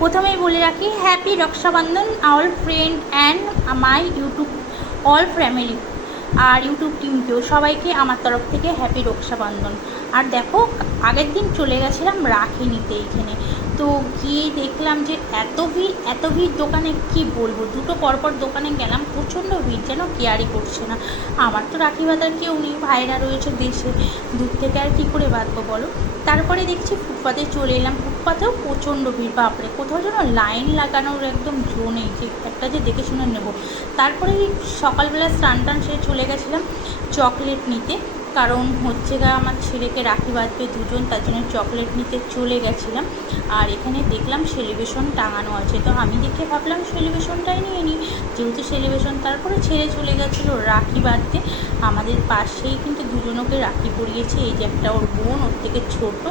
প্রথমেই বলে রাখি happy Rakshabandhan all friend and my YouTube all family আর ইউটিউব টিমকেও সবাইকে আমার তরফ থেকে হ্যাপি রক্ষাবন্ধন। আর দেখো, আগের দিন চলে গেছিলাম রাখি নিতে এইখানে, তো গিয়ে দেখলাম যে এত ভিড় দোকানে কি বলবো, দুটো পরপর দোকানে গেলাম, প্রচণ্ড ভিড়, যেন কেয়ারই করছে না। আমার তো রাখি বাঁধার কেউ নেই, ভাইরা রয়েছে দেশে, দূর থেকে আর কী করে বাঁধবো বলো। তারপরে দেখছি ফুটপাতে চলে এলাম, ফুটপাতেও প্রচণ্ড ভিড়, বাপরে কোথাও যেন লাইন লাগানোর একদম জো নেই যে একটা যে দেখে শুনে নেব। তারপরে সকালবেলা স্নান টান সেরে চলে গেছিলাম চকলেট নিতে, কারণ হচ্ছে গা আমার ছেলেকে রাখি বাঁধবে দুজন, তার জন্য চকলেট নিতে চলে গেছিলাম। আর এখানে দেখলাম সেলিব্রেশন টাঙানো আছে, তো আমি দেখে ভাবলাম সেলিব্রেশনটাই নিয়ে নিই, যেহেতু সেলিব্রেশন। তারপরে ছেলে চলে গেছিলো রাখি বাঁধতে, আমাদের পাশেই কিন্তু দুজনকে রাখি পরিয়েছে, এই যে একটা ওর বোন, ওর থেকে ছোট,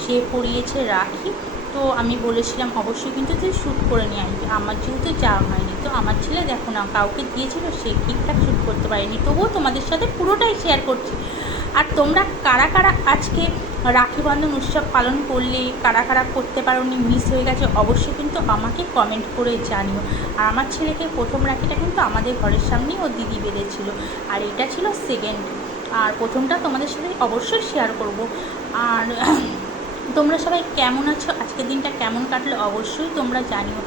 সে পরিয়েছে রাখি। তো আমি বলেছিলাম অবশ্যই কিন্তু তুই শ্যুট করে নিয়ে আসবি, আমার যেহেতু যাওয়া হয়নি। তো আমার ছেলে দেখো না, কাউকে দিয়েছিল, সে ঠিকঠাক শ্যুট করতে পারেনি, তবুও তোমাদের সাথে পুরোটাই শেয়ার করছি। আর তোমরা কারা কারা আজকে রাখি বন্ধন উৎসব পালন করলে, কারা কারা করতে পারোনি, মিস হয়ে গেছে, অবশ্যই কিন্তু আমাকে কমেন্ট করে জানিও। আর আমার ছেলেকে প্রথম রাখিটা কিন্তু আমাদের ঘরের সামনেই ও দিদি বেঁধেছিল, আর এটা ছিল সেকেন্ড, আর প্রথমটা তোমাদের সাথে অবশ্যই শেয়ার করব। আর তোমরা সবাই কেমন আছো, আজকের দিনটা কেমন কাটলো অবশ্যই তোমরা জানিও।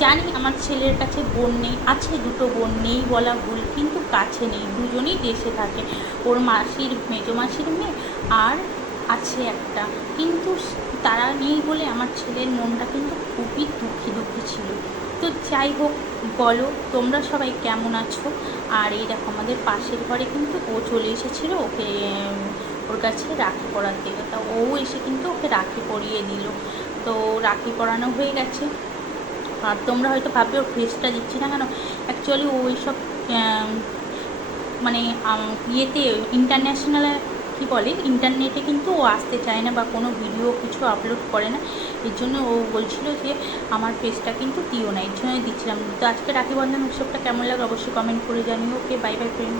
জানি আমার ছেলের কাছে বোন নেই, আছে দুটো বোন, নেই বলা ভুল, কিন্তু কাছে নেই, দুজনেই দেশে থাকে, ওর মাসির মেজো মাসির মেয়ে আর আছে একটা, কিন্তু তারা নেই বলে আমার ছেলের মনটা কিন্তু খুবই দুঃখী ছিল। তো যাই হোক, বলো তোমরা সবাই কেমন আছো। আর এই দেখো আমাদের পাশের ঘরে কিন্তু ও চলে এসেছিলো ওকে, ওর কাছে রাখি পরাতে, তা ও এসে কিন্তু ওকে রাখি পরিয়ে দিল। তো রাখি পরানো হয়ে গেছে। আর তোমরা হয়তো ভাববে ওর ফেসটা দিচ্ছি না কেন, অ্যাকচুয়ালি ও এইসব মানে ইয়েতে ইন্টারন্যাশনাল কী বলে, ইন্টারনেটে কিন্তু ও আসতে চায় না, বা কোনো ভিডিও কিছু আপলোড করে না, এর জন্য ও বলছিল যে আমার ফেসটা কিন্তু দিও না, এর জন্যই দিচ্ছিলাম। তো আজকে রাখি বন্ধন উৎসবটা কেমন লাগে অবশ্যই কমেন্ট করে জানিও। ওকে, বাই বাই ফ্রেন্ড।